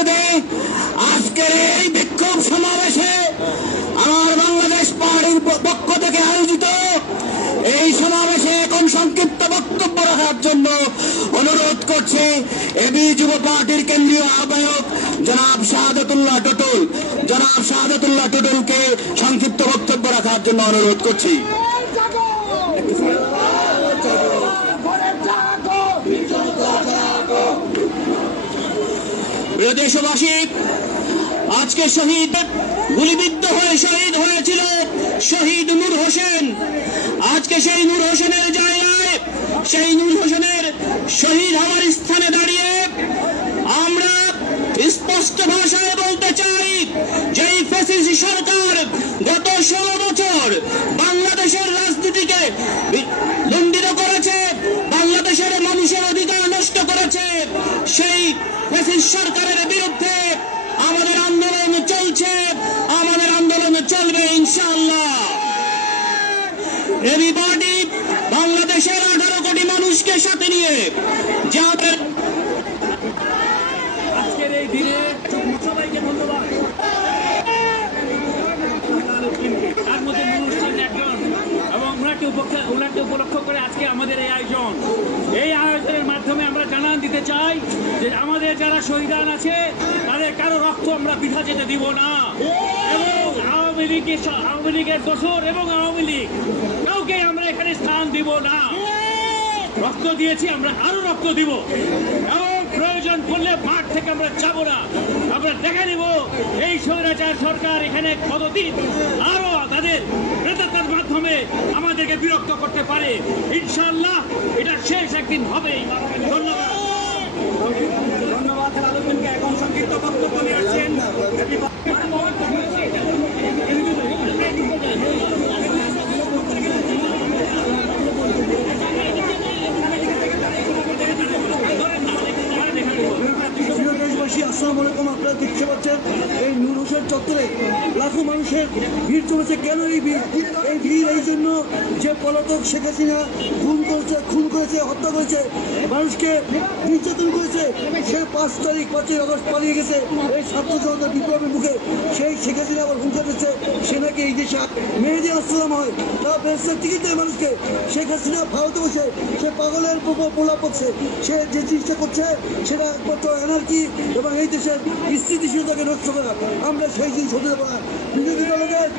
পরিচয় দেই। আজকের এই বিক্ষোভ সমাবেশে আমার বাংলাদেশ পার্টির পক্ষ থেকে আয়োজিত এই সমাবেশে এখন সংক্ষিপ্ত বক্তব্য রাখার জন্য অনুরোধ করছি এবি যুব পার্টির কেন্দ্রীয় আহ্বায়ক জনাব শাহাদাতুল্লাহ টুটুলকে সংক্ষিপ্ত বক্তব্য রাখার জন্য অনুরোধ করছি। প্রিয় দেশবাসী, আজকে গুলিবিদ্ধ হয়ে শহীদ হয়েছিল শহীদ নূর হোসেন। আজকে সেই নূর হোসেনের জায়গায়, সেই নূর হোসেনের শহীদ হওয়ার স্থানে দাঁড়িয়ে আমরা স্পষ্ট ভাষায় বলতে চাই যে এই ফ্যাসিস্ট সরকার গত 16 বছর বাংলাদেশের রাজনীতিকে লুণ্ঠিত করেছে, বাংলাদেশের মানুষের অধিকার নষ্ট করেছে। সেই ফ্যাসিস্ট সরকারের বিরুদ্ধে আমাদের আন্দোলন চলছে, আমাদের আন্দোলন চলবে ইনশাআল্লাহ। এভরিবডি বাংলাদেশের 18 কোটি মানুষকে সাথে নিয়ে যাদের আজকের এই দিনে সবাইকে ধন্যবাদ। তার মধ্যে নূর হোসেন একজন, এবং ওনাকে উপলক্ষ করে আজকে আমাদের এই আয়োজন। এই আয়োজনের মাধ্যমে আমরা জানান দিতে চাই যে আমাদের যারা শহীদান আছে তাদের কারো রক্ত আমরা বৃথা যেতে দিব না, এবং আওয়ামী লীগের দোসর এবং আওয়ামী লীগ কাউকে আমরা এখানে স্থান দিব না। রক্ত দিয়েছি, আমরা আরো রক্ত দিব, এবং প্রয়োজন পড়লে মাঠ থেকে আমরা যাব না। আমরা দেখে নিব এই স্বৈরাচার সরকার এখানে কতদিন আরো তাদের প্রেতাত্মার মাধ্যমে আমাদেরকে বিরক্ত করতে পারে। ইনশাআল্লাহ এটা শেষ একদিন হবেই। ধন্যবাদ। ধন্যবাদ আলোচনকে। এখন সংক্ষিপ্ত বক্তব্য নিয়ে আসছেন আসসালামু আলাইকুম। আপনারা দেখতে পাচ্ছেন এই নূর হোসেন চত্বরে লাখো মানুষের ভিড় চলেছে। কেন এই ভিড়? এই ভিড় এই জন্য যে পলাতক শেখ হাসিনা খুন করেছে, হত্যা করেছে, মানুষকে নির্যাতন করেছে। সে 5ই আগস্ট পালিয়ে গেছে এই ছাত্র জনতার বিপ্লবের মুখে। সেই শেখ হাসিনা আবার হুঙ্কার দিচ্ছে সে নাকি এই দেশে মেহেদি আসসালাম হয়, তা বেহেশতের টিকিট দেয় মানুষকে। শেখ হাসিনা ভারতে বসে সে পাগলের প্রলাপ করছে। সে যে জিনিসটা করছে সেটা একমাত্র এনার্কি এবং এই দেশের স্থিতিশীলতাকে নষ্ট করা। আমরা সেই জিনিস হতে দেবো না। বিরোধী দলের